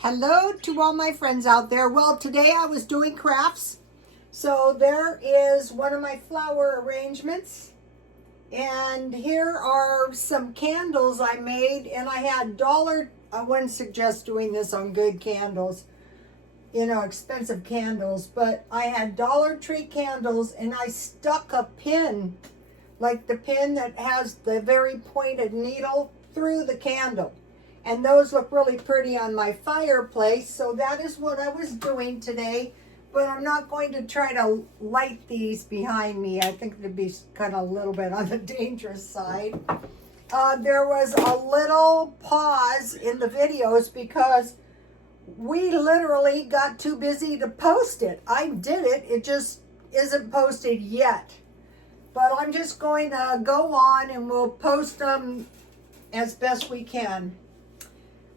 Hello to all my friends out there. Well, today I was doing crafts. So there is one of my flower arrangements. And here are some candles I made. And I had I wouldn't suggest doing this on good candles, expensive candles. But I had Dollar Tree candles and I stuck a pin, like the pin that has the very pointed needle, through the candle. And those look really pretty on my fireplace. So that is what I was doing today. But I'm not going to try to light these behind me. I think it'd be kind of a little bit on the dangerous side. There was a little pause in the videos because we literally got too busy to post it. I did it. It just isn't posted yet. But I'm just going to go on and we'll post them as best we can.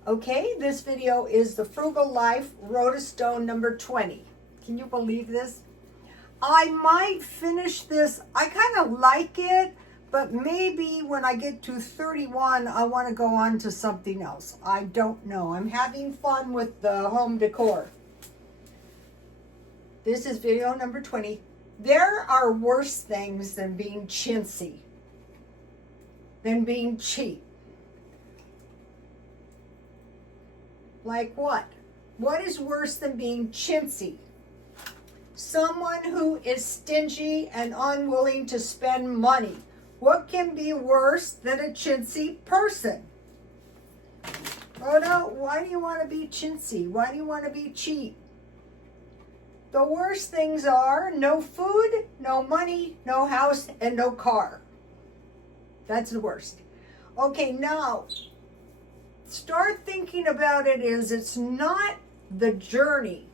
Okay, this video is the Frugal Life Rhoda Stone number 20. Can you believe this? I might finish this. I kind of like it, but maybe when I get to 31, I want to go on to something else. I don't know. I'm having fun with the home decor. This is video number 20. There are worse things than being chintzy, than being cheap. Like what? What is worse than being chintzy? Someone who is stingy and unwilling to spend money. What can be worse than a chintzy person? Rhoda, why do you want to be chintzy? Why do you want to be cheap? The worst things are no food, no money, no house, and no car. That's the worst. Okay, now start thinking about it as it's not the journey,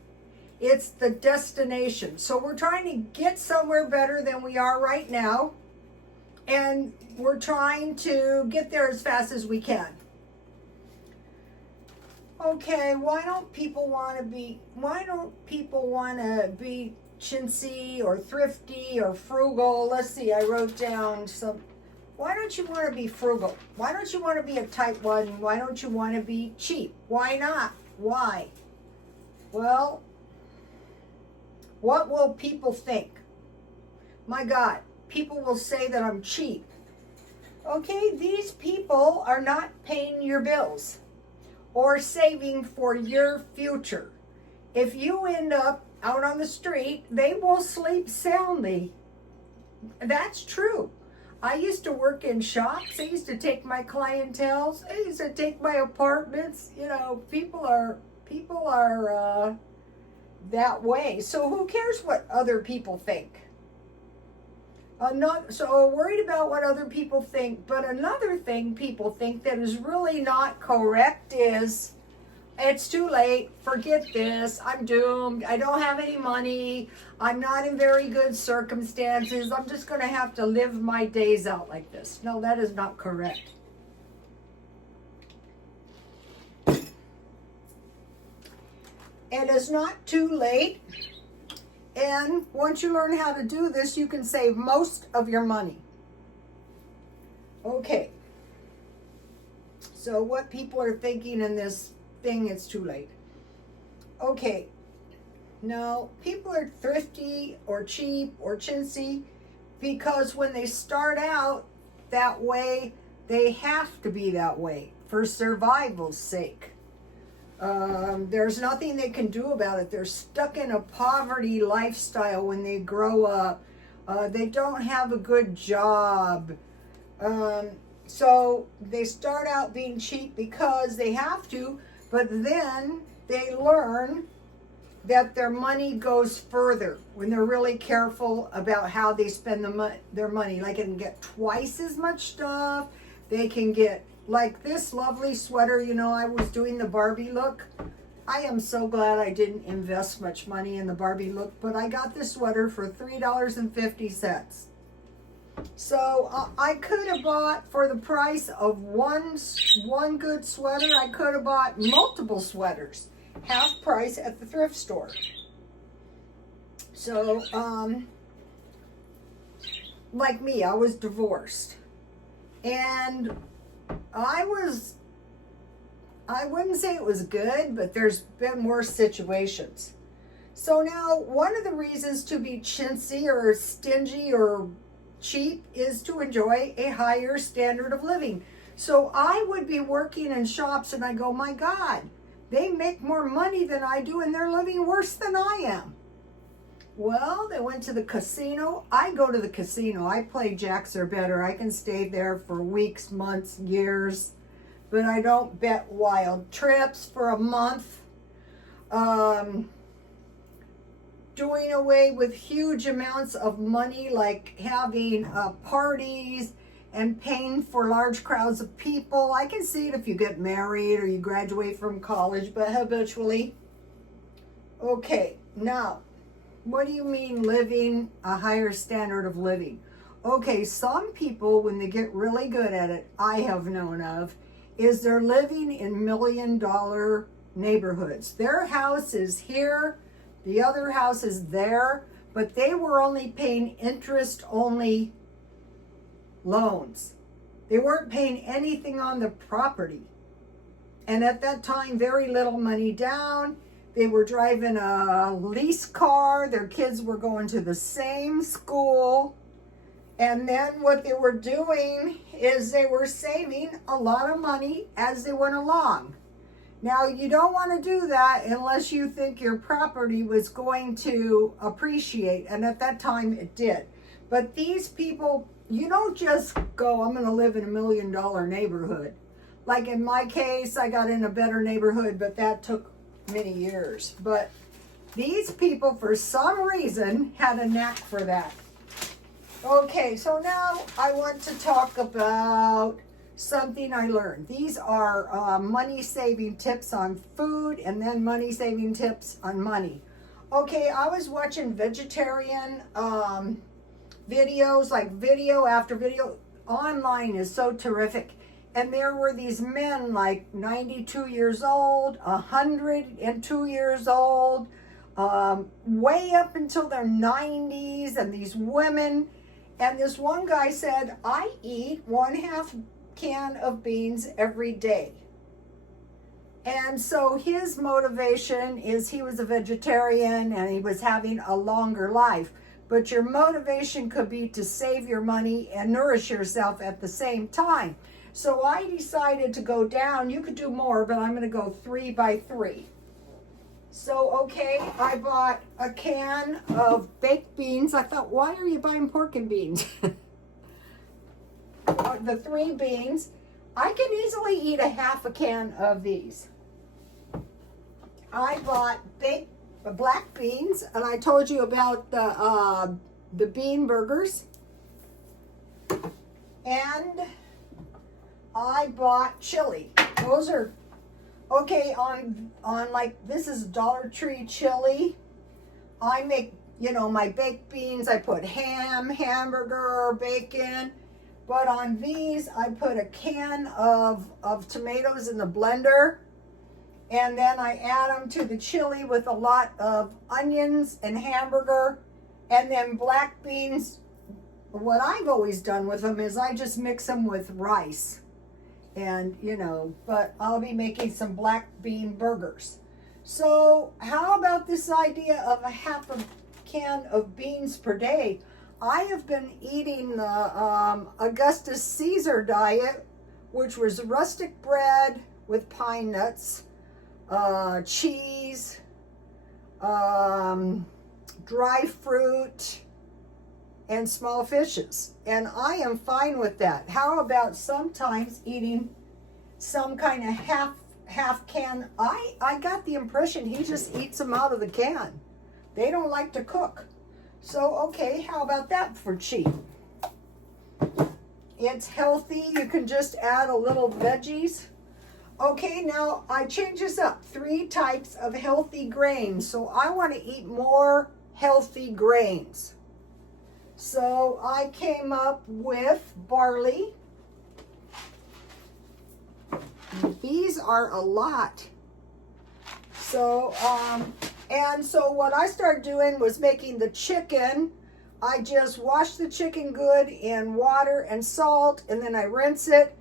it's the destination. So we're trying to get somewhere better than we are right now, and we're trying to get there as fast as we can. Okay, why don't people want to be chintzy or thrifty or frugal? Let's see, I wrote down some. Why don't you want to be frugal? Why don't you want to be a type 1? Why don't you want to be cheap? Why not? Why? Well, what will people think? My God, people will say that I'm cheap. Okay, these people are not paying your bills or saving for your future. If you end up out on the street, they will sleep soundly. That's true. I used to work in shops. I used to take my clientele. I used to take my apartments. People are that way. So who cares what other people think? I'm not so worried about what other people think. But another thing people think that is really not correct is, it's too late. Forget this. I'm doomed. I don't have any money. I'm not in very good circumstances. I'm just going to have to live my days out like this. No, that is not correct. It is not too late. And once you learn how to do this, you can save most of your money. Okay. So what people are thinking in this thing, it's too late. Okay. No, people are thrifty or cheap or chintzy because when they start out that way, they have to be that way for survival's sake. There's nothing they can do about it. They're stuck in a poverty lifestyle when they grow up. They don't have a good job. So they start out being cheap because they have to, but then they learn that their money goes further when they're really careful about how they spend their money. Like, they can get twice as much stuff. They can get, like this lovely sweater. I was doing the Barbie look. I am so glad I didn't invest much money in the Barbie look, but I got this sweater for $3.50. So I could have bought, for the price of one good sweater, I could have bought multiple sweaters, half price at the thrift store. So, like me, I was divorced. And I was I wouldn't say it was good, but there's been worse situations. So now, one of the reasons to be chintzy or stingy or cheap is to enjoy a higher standard of living. So I would be working in shops and I go, my God, they make more money than I do and they're living worse than I am. Well, they went to the casino. I go to the casino. I play jacks or better. I can stay there for weeks, months, years, but I don't bet wild. Trips for a month. Doing away with huge amounts of money, like having parties and paying for large crowds of people. I can see it if you get married or you graduate from college, but habitually. Okay, now, what do you mean living a higher standard of living? Okay, some people, when they get really good at it, I have known of, is they're living in $1 million neighborhoods. Their house is here, the other house is there, but they were only paying interest-only loans. They weren't paying anything on the property. And at that time, very little money down. They were driving a lease car. Their kids were going to the same school. And then what they were doing is they were saving a lot of money as they went along. Now, you don't want to do that unless you think your property was going to appreciate. And at that time, it did. But these people, you don't just go, I'm going to live in a $1 million neighborhood. Like in my case, I got in a better neighborhood, but that took many years. But these people, for some reason, had a knack for that. Okay, so now I want to talk about something I learned. These are money-saving tips on food and then money-saving tips on money. Okay, I was watching vegetarian videos, like video after video. Online is so terrific. And there were these men like 92 years old, 102 years old, way up until their 90s, and these women. And this one guy said, I eat 1/2 can of beans every day. And so his motivation is he was a vegetarian and he was having a longer life. But your motivation could be to save your money and nourish yourself at the same time. So I decided to go down. You could do more, but I'm going to go 3 by 3. So, okay, I bought a can of baked beans. I thought, why are you buying pork and beans? The 3 beans. I can easily eat 1/2 can of these. I bought baked black beans, and I told you about the bean burgers. And I bought chili. Those are okay on like, this is Dollar Tree chili. I make, my baked beans. I put ham, hamburger, bacon. But on these, I put a can of tomatoes in the blender. And then I add them to the chili with a lot of onions and hamburger. And then black beans. What I've always done with them is I just mix them with rice. And, but I'll be making some black bean burgers. So how about this idea of 1/2 can of beans per day? I have been eating the Augustus Caesar diet, which was rustic bread with pine nuts, cheese, dry fruit, and small fishes. And I am fine with that. How about sometimes eating some kind of half can? I got the impression he just eats them out of the can. They don't like to cook. So, okay, how about that for cheap? It's healthy. You can just add a little veggies. Okay, now I change this up. 3 types of healthy grains. So I want to eat more healthy grains. So I came up with barley. These are a lot. So, and so what I started doing was making the chicken. I just wash the chicken good in water and salt, and then I rinse it.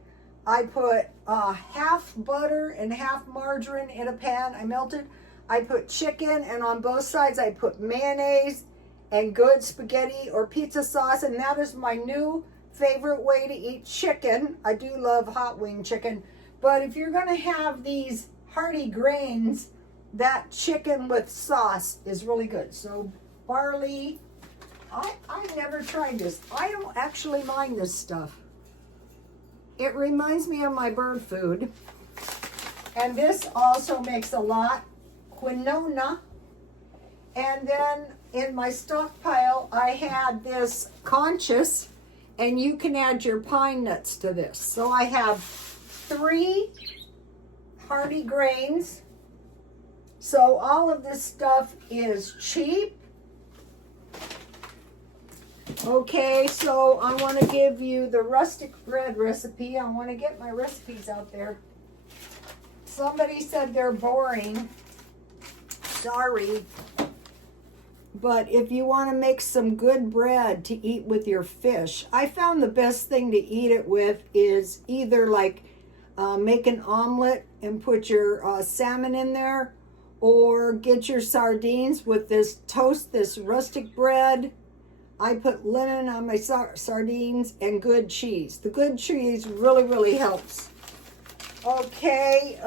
I put half butter and half margarine in a pan. I melted. I put chicken, and on both sides I put mayonnaise and good spaghetti or pizza sauce, and that is my new favorite way to eat chicken. I do love hot wing chicken, but if you're going to have these hearty grains, that chicken with sauce is really good. So barley, I never tried this. I don't actually mind this stuff. It reminds me of my bird food. And this also makes a lot. Quinoa. And then in my stockpile, I had this conscious, and you can add your pine nuts to this. So I have 3 hearty grains. So all of this stuff is cheap. Okay, so I want to give you the rustic bread recipe. I want to get my recipes out there. Somebody said they're boring. Sorry. But if you want to make some good bread to eat with your fish, I found the best thing to eat it with is either like make an omelet and put your salmon in there, or get your sardines with this, toast this rustic bread. I put lemon on my sardines and good cheese. The good cheese really, really helps. Okay,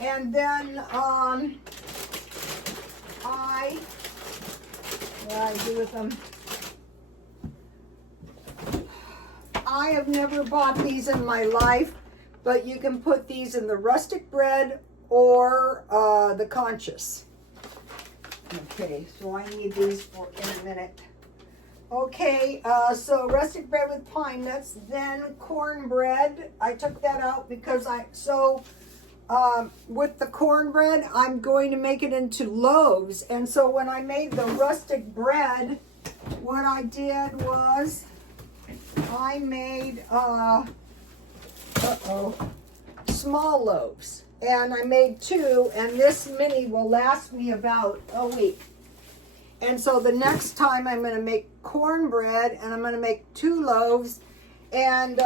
and then what I do with them? I have never bought these in my life, but you can put these in the rustic bread or the conscious. Okay, so I need these for in a minute. Okay, so rustic bread with pine nuts, then cornbread. I took that out because with the cornbread, I'm going to make it into loaves. And so when I made the rustic bread, what I did was I made, small loaves. And I made 2, and this mini will last me about a week. And so the next time I'm going to make cornbread, and I'm going to make 2 loaves. And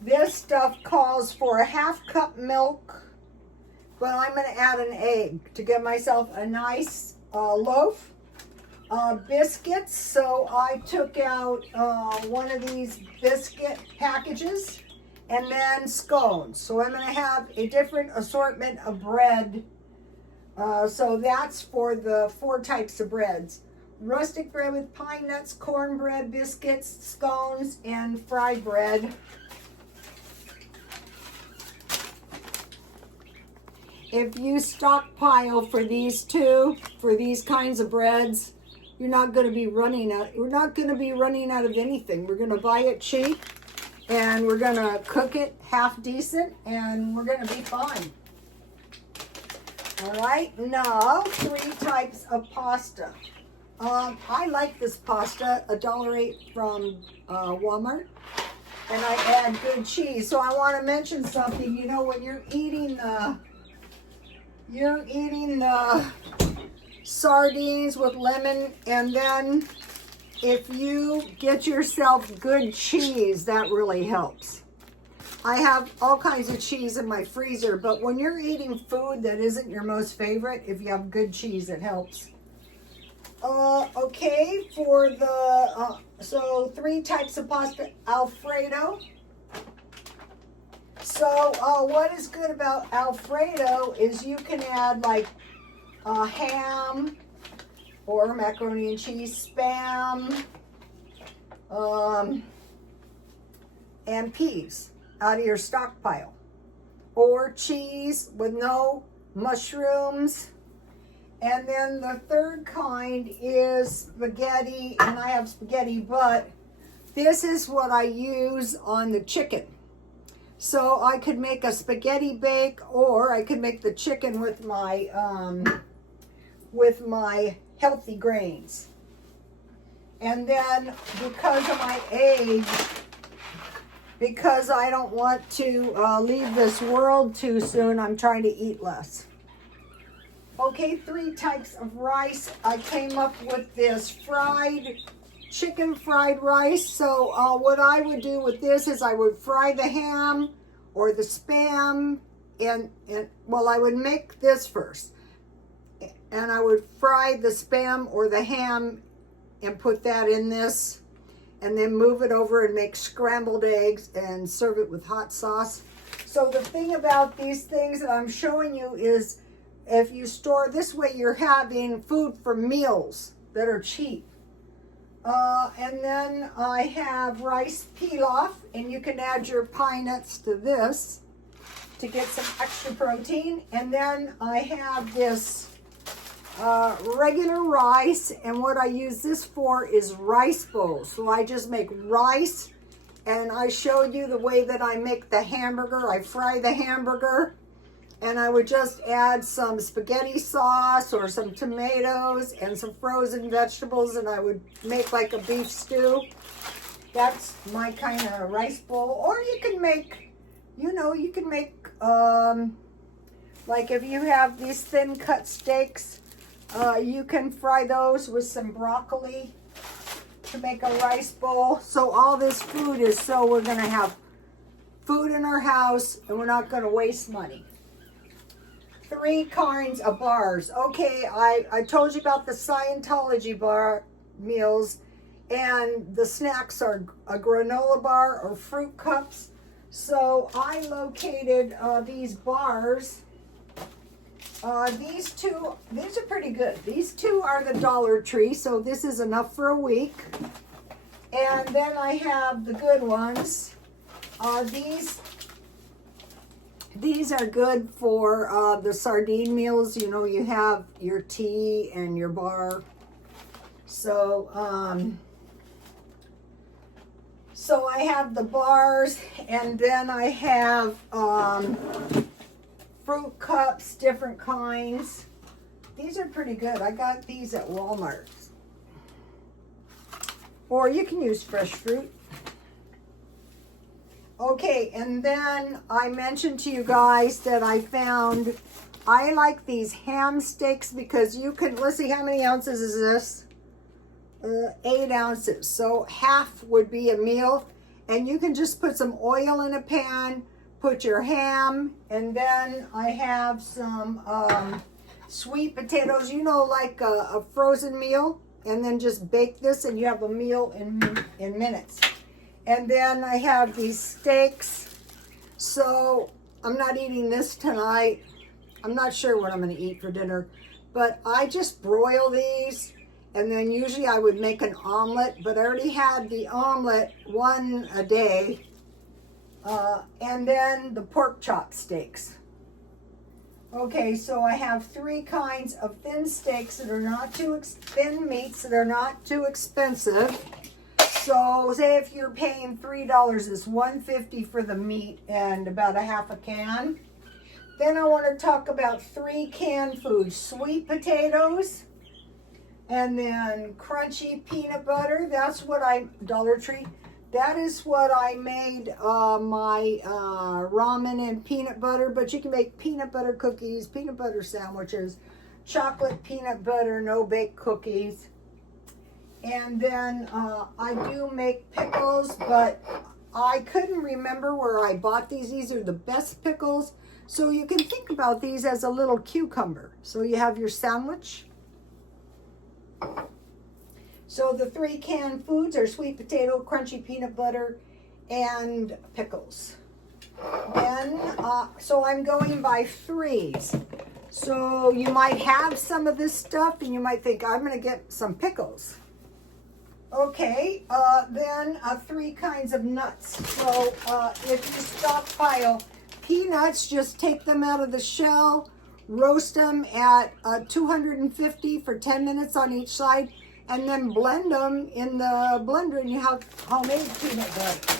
this stuff calls for a 1/2 cup milk, but I'm going to add an egg to get myself a nice loaf. Biscuits, so I took out one of these biscuit packages, and then scones. So I'm going to have a different assortment of bread. So that's for the 4 types of breads. Rustic bread with pine nuts, cornbread, biscuits, scones, and fried bread. If you stockpile for these 2, for these kinds of breads, you're not going to be running out. We're not going to be running out of anything. We're going to buy it cheap, and we're going to cook it half decent, and we're going to be fine. All right, now 3 types of pasta. I like this pasta, $1.08 from Walmart, and I add good cheese. So I want to mention something. You know, when you're eating the sardines with lemon, and then if you get yourself good cheese, that really helps. I have all kinds of cheese in my freezer, but when you're eating food that isn't your most favorite, if you have good cheese, it helps. Okay, for the, so 3 types of pasta. Alfredo. So what is good about Alfredo is you can add like ham or macaroni and cheese, Spam, and peas out of your stockpile, or cheese with no mushrooms. And then the 3rd kind is spaghetti, and I have spaghetti, but this is what I use on the chicken. So I could make a spaghetti bake, or I could make the chicken with my healthy grains. And then because of my age, because I don't want to leave this world too soon, I'm trying to eat less. Okay, 3 types of rice. I came up with this fried chicken fried rice. So what I would do with this is I would fry the ham or the Spam, and well, I would make this first, and I would fry the Spam or the ham and put that in this, and then move it over and make scrambled eggs and serve it with hot sauce. So the thing about these things that I'm showing you is if you store this way, you're having food for meals that are cheap. And then I have rice pilaf, and you can add your pine nuts to this to get some extra protein. And then I have this regular rice, and what I use this for is rice bowls. So I just make rice, and I showed you the way that I make the hamburger. I fry the hamburger, and I would just add some spaghetti sauce or some tomatoes and some frozen vegetables, and I would make like a beef stew. That's my kind of rice bowl. Or you can make, you can make, like if you have these thin cut steaks, you can fry those with some broccoli to make a rice bowl. So all this food is so we're going to have food in our house and we're not going to waste money. 3 kinds of bars. Okay, I told you about the Scientology bar meals, and the snacks are a granola bar or fruit cups. So I located these bars. These are pretty good. These 2 are the Dollar Tree, so this is enough for a week. And then I have the good ones. These are good for the sardine meals. You have your tea and your bar. So, so I have the bars, and then I have fruit cups, different kinds. These are pretty good. I got these at Walmart. Or you can use fresh fruit. Okay, and then I mentioned to you guys that I like these ham steaks because you can, let's see, how many ounces is this? 8 ounces. So half would be a meal, and you can just put some oil in a pan, put your ham, and then I have some sweet potatoes, like a frozen meal, and then just bake this and you have a meal in minutes. And then I have these steaks. So I'm not eating this tonight. I'm not sure what I'm going to eat for dinner, but I just broil these, and then usually I would make an omelet, but I already had the omelet one a day. And then the pork chop steaks. Okay, so I have 3 kinds of thin steaks that are not too thin meats that are not too expensive. So say if you're paying $3, it's $1.50 for the meat and about a half a can. Then I want to talk about 3 canned foods: sweet potatoes, and then crunchy peanut butter. That's what Dollar Tree. That is what I made my ramen and peanut butter, but you can make peanut butter cookies, peanut butter sandwiches, chocolate peanut butter, no-bake cookies. And then I do make pickles, but I couldn't remember where I bought these. These are the best pickles. So you can think about these as a little cucumber. So you have your sandwich. So the 3 canned foods are sweet potato, crunchy peanut butter, and pickles. Then, so I'm going by 3s. So you might have some of this stuff and you might think, I'm going to get some pickles. Okay, then 3 kinds of nuts. So if you stockpile peanuts, just take them out of the shell, roast them at 250 for 10 minutes on each side, and then blend them in the blender, and you have homemade peanut butter.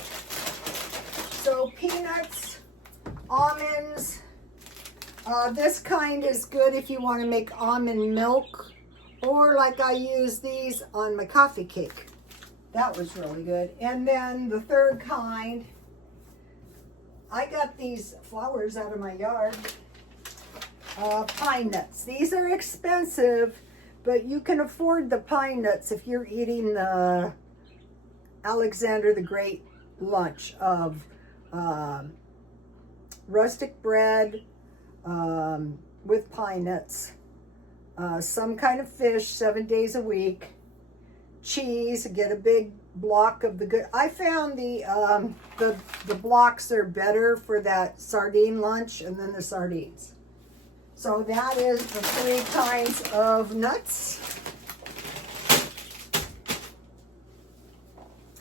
So peanuts, almonds, this kind is good if you want to make almond milk, or like I use these on my coffee cake. That was really good. And then the 3rd kind, I got these flowers out of my yard, pine nuts. These are expensive, But you can afford the pine nuts if you're eating the Alexander the Great lunch of rustic bread with pine nuts, some kind of fish 7 days a week, cheese, get a big block of the good. I found the blocks are better for that sardine lunch and then the sardines. So that is the 3 kinds of nuts.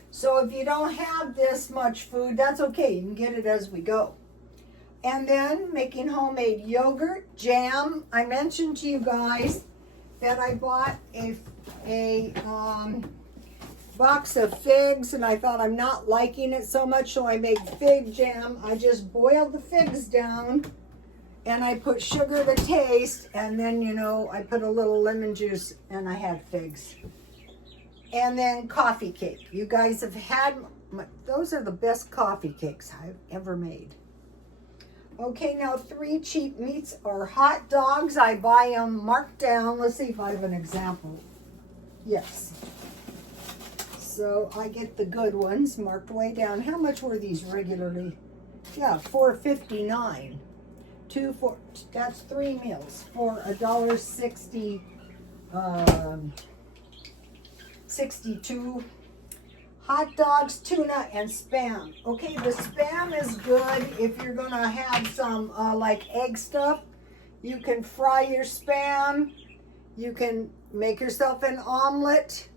So if you don't have this much food, that's okay. You can get it as we go. And then making homemade yogurt, jam. I mentioned to you guys that I bought a box of figs, and I thought I'm not liking it so much, so I made fig jam. I just boiled the figs down, and I put sugar to taste, and then, you know, I put a little lemon juice, and I had figs. And then coffee cake. You guys have had, those are the best coffee cakes I've ever made. Okay, now 3 cheap meats are hot dogs. I buy them marked down. Let's see if I have an example. Yes. So I get the good ones marked way down. How much were these regularly? Yeah, $4.59. That's 3 meals for $1.60. 62. Hot dogs, tuna, and Spam. Okay, the Spam is good if you're gonna have some like egg stuff. You can fry your Spam. You can make yourself an omelet,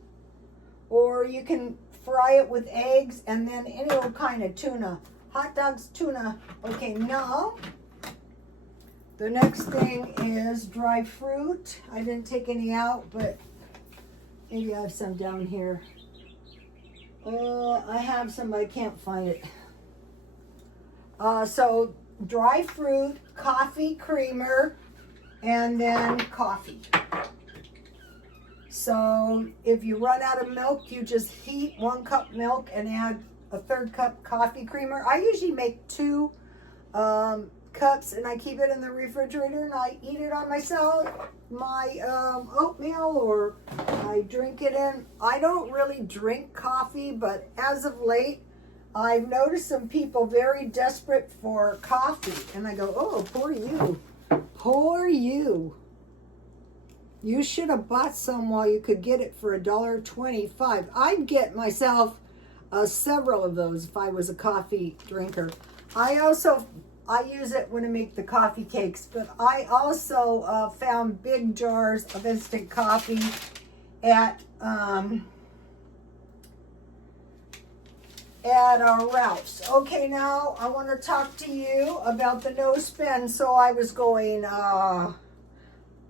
or you can fry it with eggs, and then any old kind of tuna. Hot dogs, tuna. Okay, now the next thing is dry fruit. I didn't take any out, but maybe I have some down here. I have some, but I can't find it. So dry fruit, coffee creamer, and then coffee. So if you run out of milk, you just heat 1 cup milk and add a 1/3 cup coffee creamer. I usually make 2 cups, and I keep it in the refrigerator, and I eat it on my salad, my oatmeal, or I drink it in. I don't really drink coffee, but as of late, I've noticed some people very desperate for coffee, and I go, oh, poor you. Poor you. You should have bought some while you could get it for $1.25. I'd get myself several of those if I was a coffee drinker. I use it when I make the coffee cakes, but I also found big jars of instant coffee at Ralph's. Okay, now I want to talk to you about the no spend. So I was going,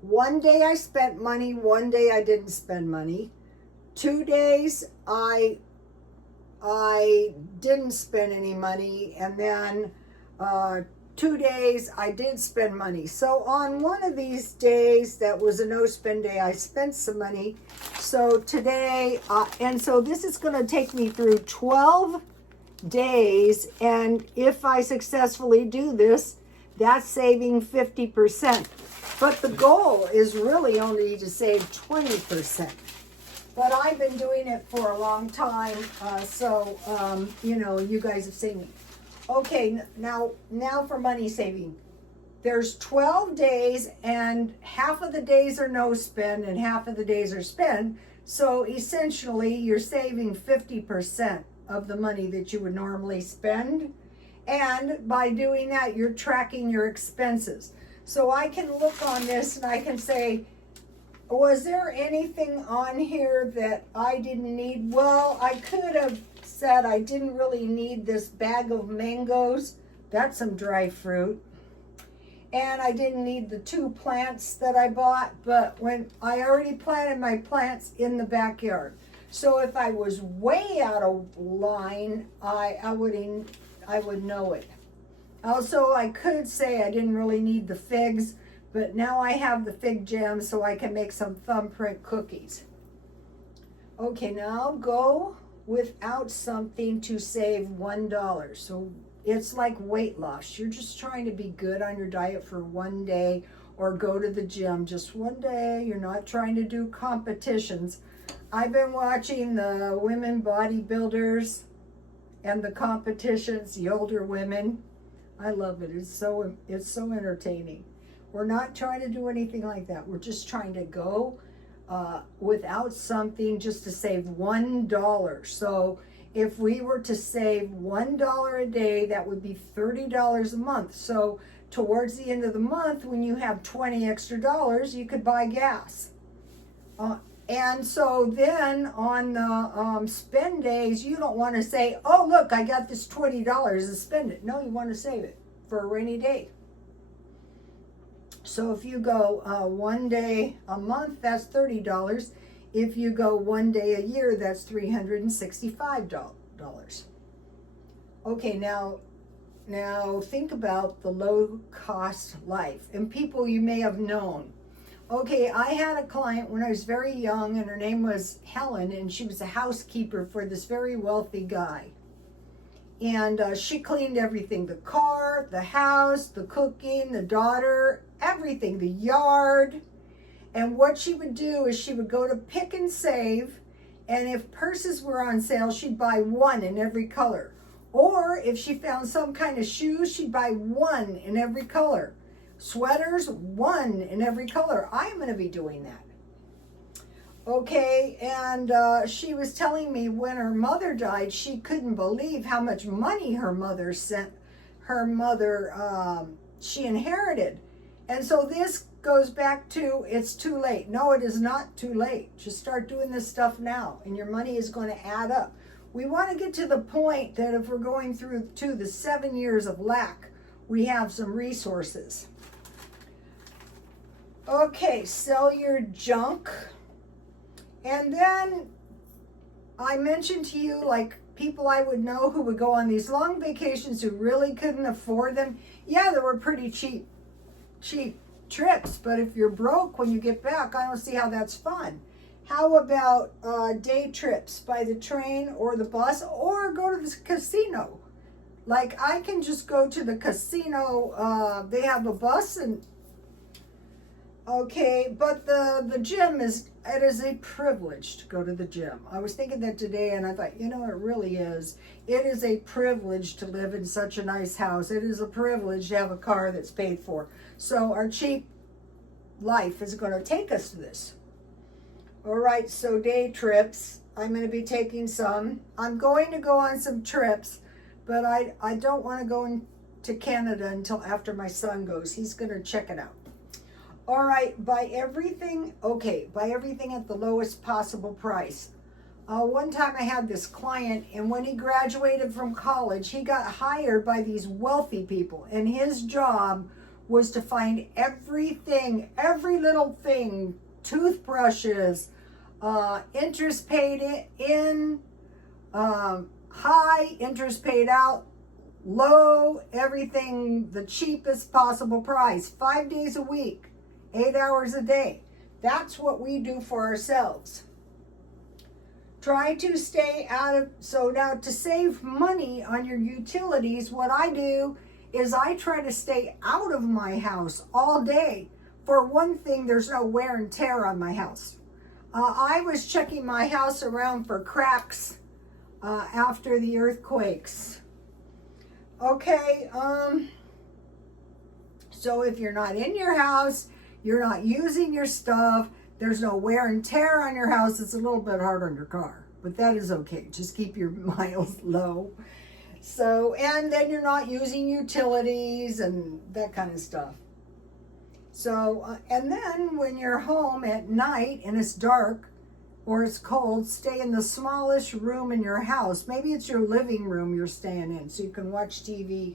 one day I spent money, one day I didn't spend money. 2 days I didn't spend any money, and then 2 days I did spend money. So on one of these days that was a no spend day, I spent some money. So today, and so this is going to take me through 12 days, and if I successfully do this, that's saving 50%. But the goal is really only to save 20%. But I've been doing it for a long time, you know, you guys have seen me. Okay, now for money saving. There's 12 days, and half of the days are no spend and half of the days are spend. So essentially, you're saving 50% of the money that you would normally spend. And by doing that, you're tracking your expenses. So I can look on this and I can say, was there anything on here that I didn't need? Well, I could have said I didn't really need this bag of mangoes. That's some dry fruit. And I didn't need the 2 plants that I bought, but when I already planted my plants in the backyard. So if I was way out of line, I would know it. Also, I could say I didn't really need the figs, but now I have the fig jam, so I can make some thumbprint cookies. Okay, now go without something to save $1. So it's like weight loss. You're just trying to be good on your diet for 1 day, or go to the gym just one day. You're not trying to do competitions. I've been watching the women bodybuilders and the competitions, the older women. I love it. It's so entertaining. We're not trying to do anything like that. We're just trying to go without something just to save $1. So if we were to save $1 a day, that would be $30 a month. So towards the end of the month, when you have 20 extra dollars, you could buy gas. And so then on the spend days, you don't want to say, oh, look, I got this $20 and spend it. No, you want to save it for a rainy day. So if you go one day a month, that's $30. If you go one day a year, that's $365. Okay, now think about the low cost life and people you may have known. Okay, I had a client when I was very young, and her name was Helen, and she was a housekeeper for this very wealthy guy. And she cleaned everything, the car, the house, the cooking, the daughter, everything, the yard. And what she would do is she would go to Pick and Save, and if purses were on sale, she'd buy one in every color. Or if she found some kind of shoes, she'd buy one in every color. Sweaters, one in every color. I'm going to be doing that. Okay, and she was telling me when her mother died, she couldn't believe how much money her mother sent. She inherited. And so this goes back to, it's too late. No, it is not too late. Just start doing this stuff now, and your money is going to add up. We want to get to the point that if we're going through to the 7 years of lack, we have some resources. Okay, sell your junk. And then I mentioned to you, like, people I would know who would go on these long vacations who really couldn't afford them. Yeah, they were pretty cheap trips, but if you're broke when you get back, I don't see how that's fun. How about day trips by the train or the bus, or go to the casino? Like, I can just go to the casino. They have a bus, and okay, but the gym it is a privilege to go to the gym. I was thinking that today, and I thought, it really is. It is a privilege to live in such a nice house. It is a privilege to have a car that's paid for. So our cheap life is going to take us to this. All right, so day trips. I'm going to be taking some. I'm going to go on some trips, but I don't want to go to Canada until after my son goes. He's going to check it out. All right, buy everything at the lowest possible price. One time I had this client, and when he graduated from college, he got hired by these wealthy people, and his job was to find everything, every little thing, toothbrushes, interest paid in, high, interest paid out, low, everything, the cheapest possible price, 5 days a week, 8 hours a day. That's what we do for ourselves. Try to stay out of, so now to save money on your utilities, what I do is I try to stay out of my house all day. For one thing, there's no wear and tear on my house. I was checking my house around for cracks after the earthquakes. Okay, so if you're not in your house, you're not using your stuff, there's no wear and tear on your house, it's a little bit hard on your car, but that is okay. Just keep your miles low. So, and then you're not using utilities and that kind of stuff. So, and then when you're home at night and it's dark or it's cold, stay in the smallest room in your house. Maybe it's your living room you're staying in so you can watch TV.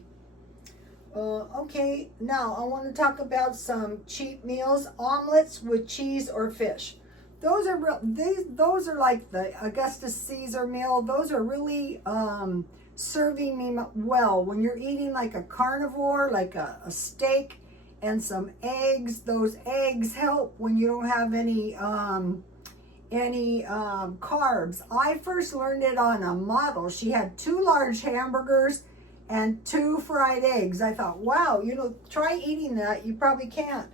Okay, now I want to talk about some cheap meals, omelets with cheese or fish. Those are those are like the Augustus Caesar meal. Those are really serving me well when you're eating like a carnivore, like a steak and some eggs. Those eggs help when you don't have any carbs. I first learned it on a model. She had 2 large hamburgers and 2 fried eggs. I thought, wow, try eating that. You probably can't.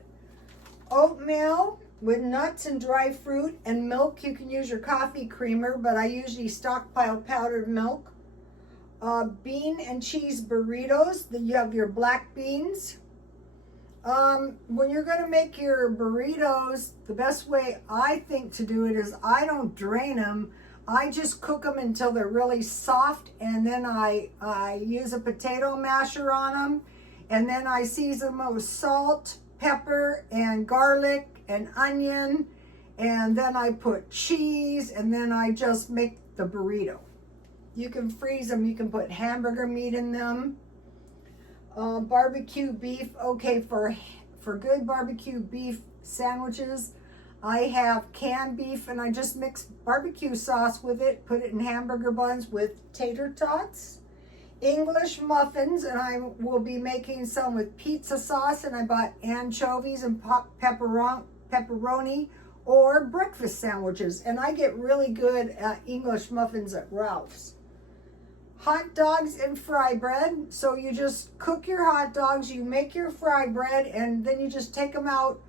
oatmeal with nuts and dry fruit and milk. You can use your coffee creamer, but I usually stockpile powdered milk. Bean and cheese burritos. Then you have your black beans. When you're going to make your burritos, the best way I think to do it is I don't drain them. I just cook them until they're really soft, and then I use a potato masher on them, and then I season them with salt, pepper, and garlic, and onion, and then I put cheese, and then I just make the burrito. You can freeze them. You can put hamburger meat in them. Barbecue beef. Okay, for good barbecue beef sandwiches, I have canned beef, and I just mix barbecue sauce with it, put it in hamburger buns with tater tots. English muffins, and I will be making some with pizza sauce, and I bought anchovies and pepperoni or breakfast sandwiches, and I get really good at English muffins at Ralph's. Hot dogs and fry bread. So you just cook your hot dogs, you make your fry bread, and then you just take them out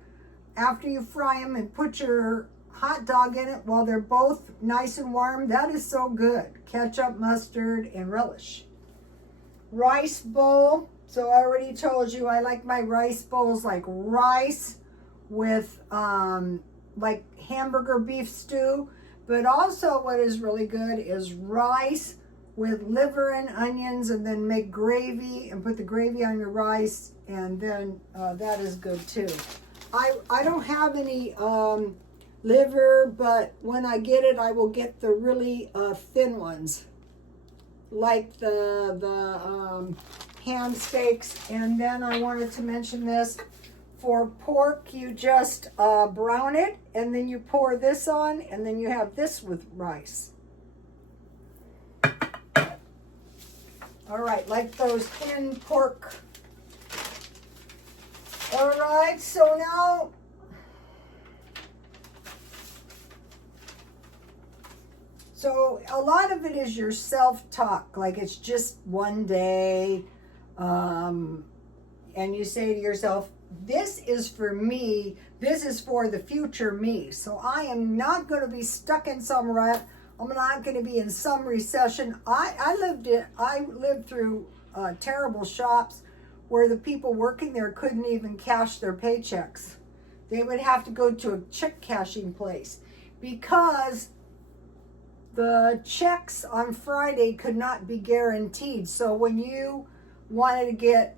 after you fry them and put your hot dog in it while they're both nice and warm. That is so good. Ketchup, mustard, and relish. Rice bowl. So I already told you I like my rice bowls like rice with like hamburger beef stew. But also what is really good is rice with liver and onions, and then make gravy and put the gravy on your rice, and then that is good too. I don't have any liver, but when I get it, I will get the really thin ones, like the ham steaks. And then I wanted to mention this. For pork, you just brown it, and then you pour this on, and then you have this with rice. All right, like those thin pork. All right, so now, so a lot of it is your self-talk, like it's just one day, and you say to yourself, this is for me, this is for the future me. So I am not going to be stuck in some rut. I'm not going to be in some recession. I lived through terrible shops where the people working there couldn't even cash their paychecks. They would have to go to a check cashing place because the checks on Friday could not be guaranteed. So when you wanted to get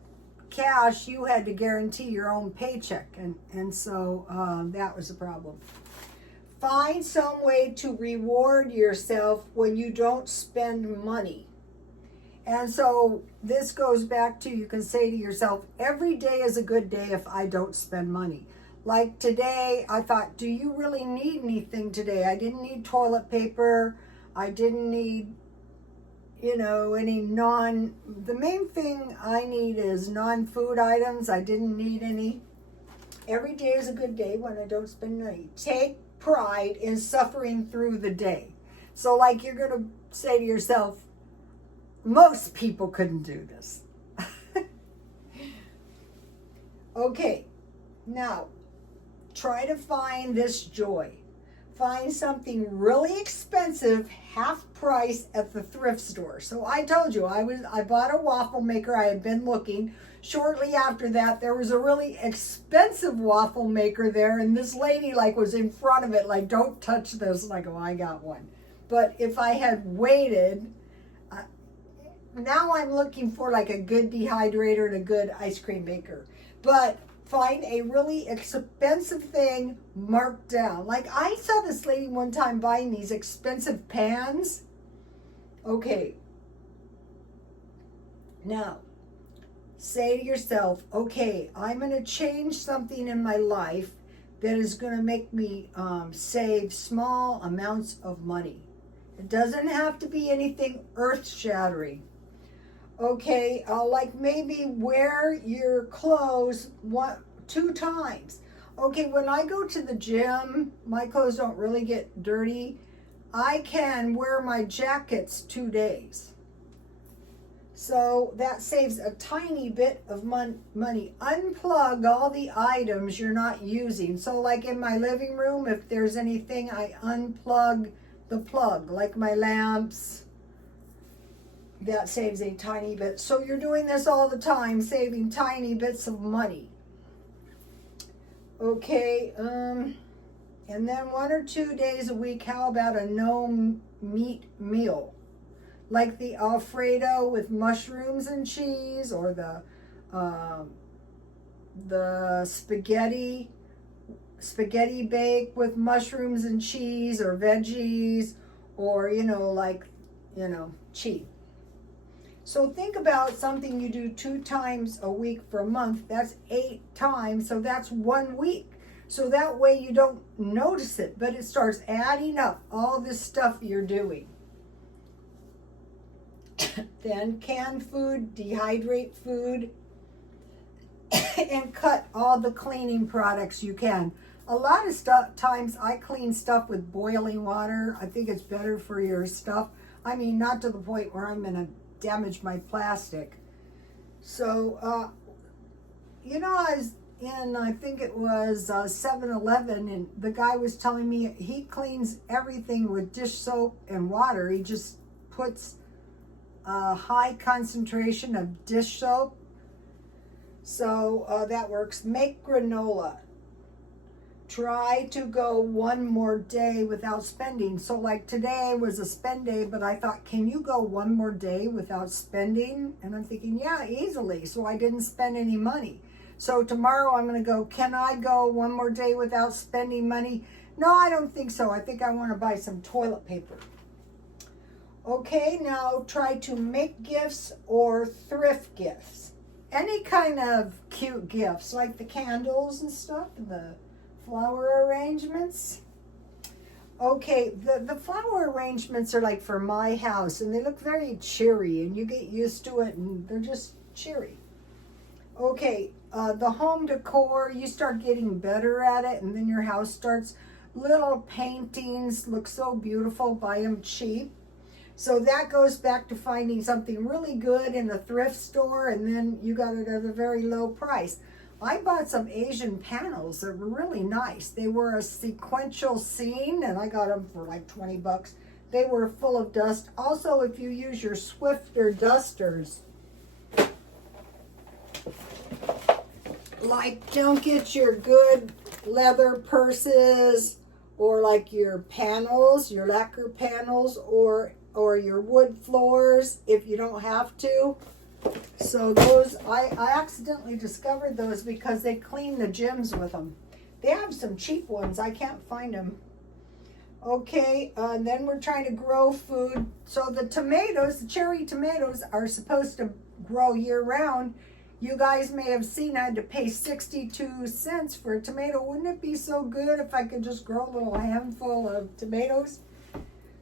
cash, you had to guarantee your own paycheck. And so that was a problem. Find some way to reward yourself when you don't spend money. And so this goes back to, you can say to yourself, every day is a good day if I don't spend money. Like today, I thought, do you really need anything today? I didn't need toilet paper. I didn't need, the main thing I need is non-food items. I didn't need any. Every day is a good day when I don't spend money. Take pride in suffering through the day. So like you're going to say to yourself, most people couldn't do this. Okay, now try to find this joy. Find something really expensive, half price at the thrift store. So I told you, I bought a waffle maker. I had been looking. Shortly after that, there was a really expensive waffle maker there, and this lady was in front of it, like, don't touch this. And I go, I got one. But if I had waited, now I'm looking for like a good dehydrator and a good ice cream maker. But find a really expensive thing marked down. Like I saw this lady one time buying these expensive pans. Okay. Now, say to yourself, okay, I'm going to change something in my life that is going to make me save small amounts of money. It doesn't have to be anything earth-shattering. Okay, like maybe wear your clothes 2 times. Okay, when I go to the gym, my clothes don't really get dirty. I can wear my jackets 2 days. So that saves a tiny bit of money. Unplug all the items you're not using. So like in my living room, if there's anything, I unplug the plug, like my lamps. That saves a tiny bit. So you're doing this all the time, saving tiny bits of money. Okay, and then 1 or 2 days a week, how about a no meat meal? Like the Alfredo with mushrooms and cheese, or the spaghetti bake with mushrooms and cheese, or veggies, or cheap. So think about something you do 2 times a week for a month. That's 8 times, so that's 1 week. So that way you don't notice it, but it starts adding up, all this stuff you're doing. Then canned food, dehydrate food, and cut all the cleaning products you can. A lot of times I clean stuff with boiling water. I think it's better for your stuff. I mean, not to the point where I'm going to damage my plastic. So, I was in, I think it was 7-Eleven, and the guy was telling me he cleans everything with dish soap and water. He just puts a high concentration of dish soap. So that works. Make granola. Try to go 1 more day without spending. So like today was a spend day, but I thought, can you go 1 more day without spending? And I'm thinking, yeah, easily. So I didn't spend any money. So tomorrow I'm going to go, can I go 1 more day without spending money? No, I don't think so. I think I want to buy some toilet paper. Okay, now try to make gifts or thrift gifts. Any kind of cute gifts, like the candles and stuff, the flower arrangements. Okay, the flower arrangements are like for my house, and they look very cheery, and you get used to it, and they're just cheery. Okay, the home decor, you start getting better at it, and then your house starts, little paintings look so beautiful, buy them cheap. So that goes back to finding something really good in a thrift store, and then you got it at a very low price. I bought some Asian panels that were really nice. They were a sequential scene, and I got them for like 20 bucks. They were full of dust. Also, if you use your Swiffer dusters, like don't get your good leather purses, or like your panels, your lacquer panels, or your wood floors if you don't have to. So those, I accidentally discovered those because they clean the gyms with them. They have some cheap ones. I can't find them. Okay, and then we're trying to grow food. So the tomatoes, the cherry tomatoes, are supposed to grow year round. You guys may have seen I had to pay 62 cents for a tomato. Wouldn't it be so good if I could just grow a little handful of tomatoes?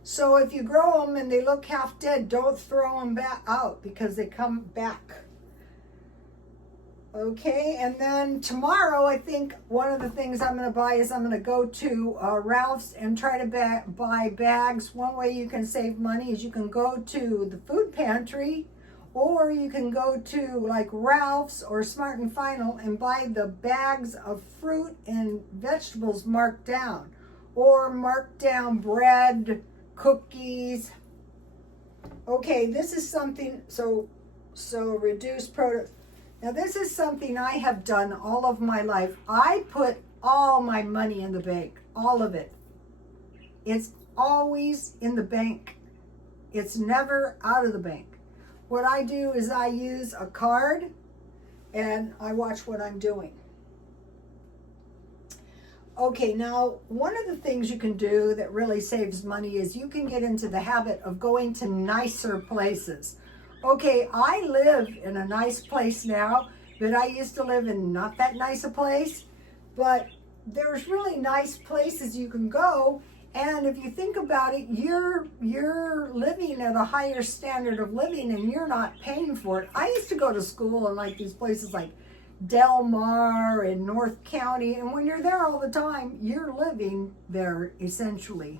So if you grow them and they look half dead, don't throw them back out because they come back. Okay, and then tomorrow I think one of the things I'm going to buy is I'm going to go to Ralph's and try to buy bags. One way you can save money is you can go to the food pantry, or you can go to like Ralph's or Smart and Final and buy the bags of fruit and vegetables marked down, or marked down bread, cookies. Okay, this is something, so reduce product. Now this is something I have done all of my life. I put all my money in the bank, all of it. It's always in the bank. It's never out of the bank. What I do is I use a card and I watch what I'm doing. Okay, now one of the things you can do that really saves money is you can get into the habit of going to nicer places. Okay, I live in a nice place now, but I used to live in not that nice a place. But there's really nice places you can go, and if you think about it, you're living at a higher standard of living and you're not paying for it. I used to go to school in like these places like Del Mar and North County, and when you're there all the time, you're living there essentially.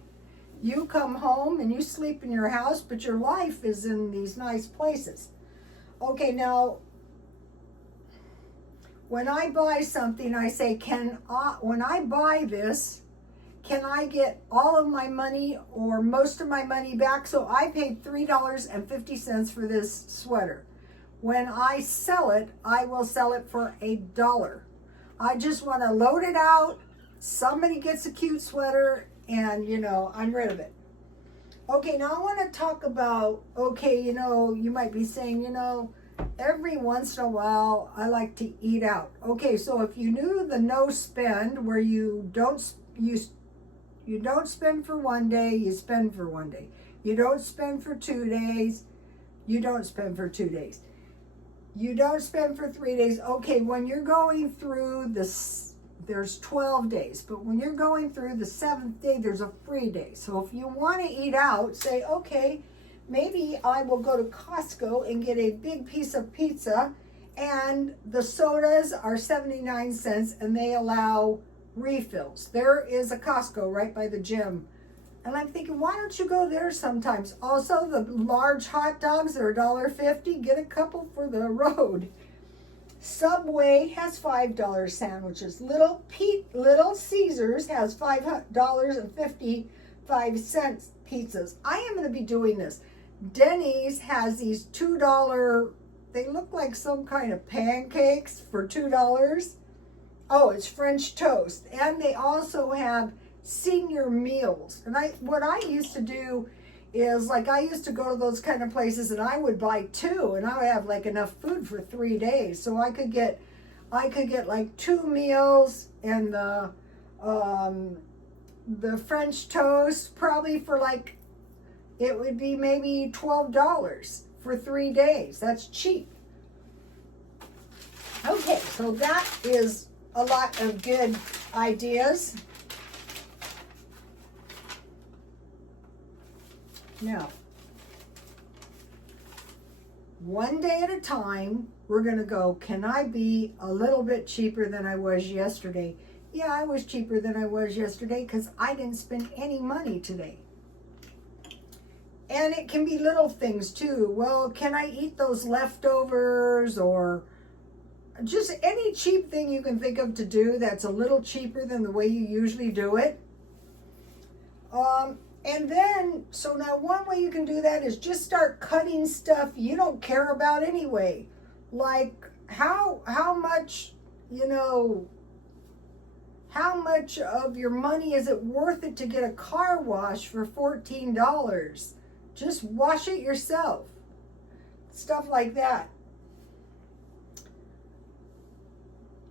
You come home and you sleep in your house, but your life is in these nice places. Okay, now, when I buy something, I say, when I buy this, can I get all of my money or most of my money back? So I paid $3.50 for this sweater. When I sell it, I will sell it for $1. I just want to load it out. Somebody gets a cute sweater and, I'm rid of it. Okay, now I want to talk about, you might be saying, every once in a while I like to eat out. Okay, so if you knew the no spend, where you don't spend for one day, you spend for one day. You don't spend for 2 days, you don't spend for 2 days. You don't spend for 3 days. Okay, when you're going through this, there's 12 days, but when you're going through the 7th day, there's a free day. So if you want to eat out, say, okay, maybe I will go to Costco and get a big piece of pizza, and the sodas are 79 cents and they allow refills. There is a Costco right by the gym. And I'm thinking, why don't you go there sometimes? Also, the large hot dogs are $1.50. Get a couple for the road. Subway has $5 sandwiches. Little Caesars has $5.55 pizzas. I am going to be doing this. Denny's has these $2, they look like some kind of pancakes for $2. Oh, it's French toast. And they also have senior meals. And what I used to do is, I used to go to those kind of places and I would buy 2 and I would have enough food for 3 days. So I could get 2 meals and the French toast probably for it would be maybe $12 for 3 days. That's cheap. Okay, so that is a lot of good ideas. Now, one day at a time, we're going to go, can I be a little bit cheaper than I was yesterday? Yeah, I was cheaper than I was yesterday because I didn't spend any money today. And it can be little things too. Well, can I eat those leftovers, or just any cheap thing you can think of to do that's a little cheaper than the way you usually do it. And then, so now one way you can do that is just start cutting stuff you don't care about anyway. Like how much, how much of your money is it worth it to get a car wash for $14? Just wash it yourself. Stuff like that.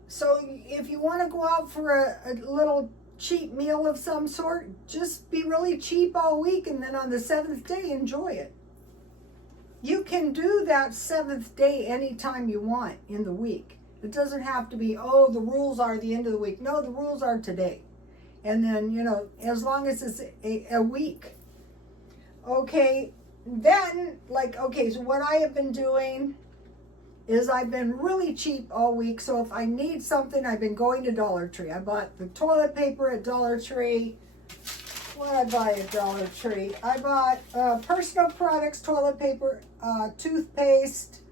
So if you want to go out for a little cheap meal of some sort, just be really cheap all week, and then on the 7th day, enjoy it. You can do that 7th day anytime you want in the week. It doesn't have to be, the rules are the end of the week. No, the rules are today. And then, as long as it's a week. Okay, then, so what I have been doing is I've been really cheap all week. So if I need something, I've been going to Dollar Tree. I bought the toilet paper at Dollar Tree. What did I buy at Dollar Tree? I bought personal products, toilet paper, toothpaste,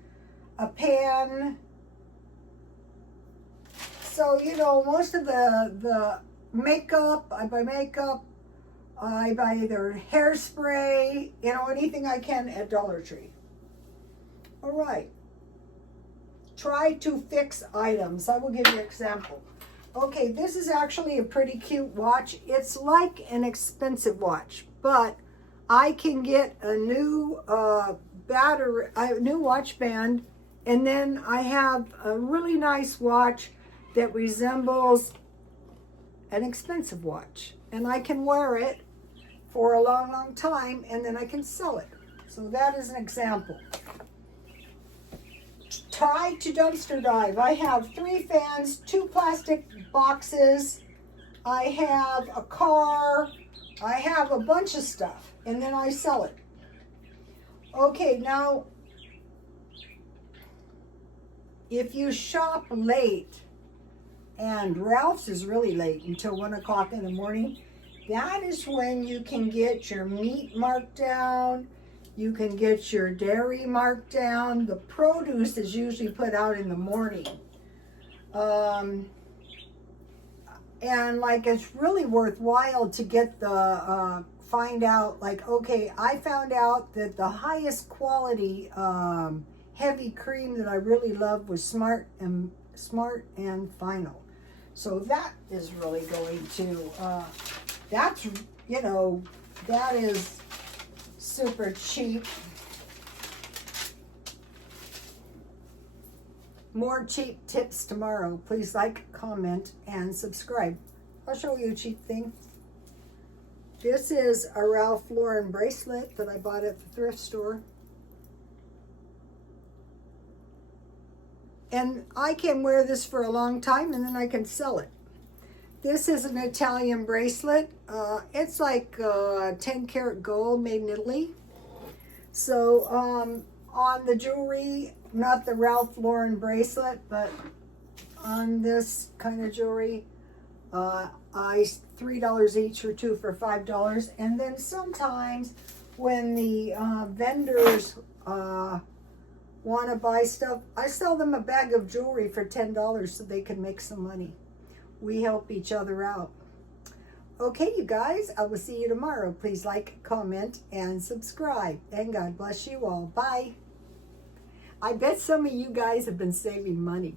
a pan. So, most of the makeup, I buy makeup. I buy either hairspray, anything I can at Dollar Tree. All right. Try to fix items. I will give you an example. Okay, this is actually a pretty cute watch. It's like an expensive watch, but I can get a new new watch band, and then I have a really nice watch that resembles an expensive watch, and I can wear it for a long, long time, and then I can sell it. So that is an example. Try to dumpster dive. I have 3 fans, 2 plastic boxes. I have a car. I have a bunch of stuff, and then I sell it. Okay, now, if you shop late, and Ralph's is really late until 1 o'clock in the morning, that is when you can get your meat marked down. You can get your dairy marked down. The produce is usually put out in the morning. And like, it's really worthwhile to get the, find out, like, okay, I found out that the highest quality heavy cream that I really love was Smart and Final. So that is really going to, that's, you know, that is super cheap. More cheap tips tomorrow. Please like, comment, and subscribe. I'll show you a cheap thing. This is a Ralph Lauren bracelet that I bought at the thrift store. And I can wear this for a long time and then I can sell it. This is an Italian bracelet. It's like 10 karat gold made in Italy. So on the jewelry, not the Ralph Lauren bracelet, but on this kind of jewelry, $3 each or two for $5. And then sometimes when the vendors want to buy stuff, I sell them a bag of jewelry for $10 so they can make some money. We help each other out. Okay, you guys, I will see you tomorrow. Please like, comment, and subscribe. And God bless you all. Bye. I bet some of you guys have been saving money.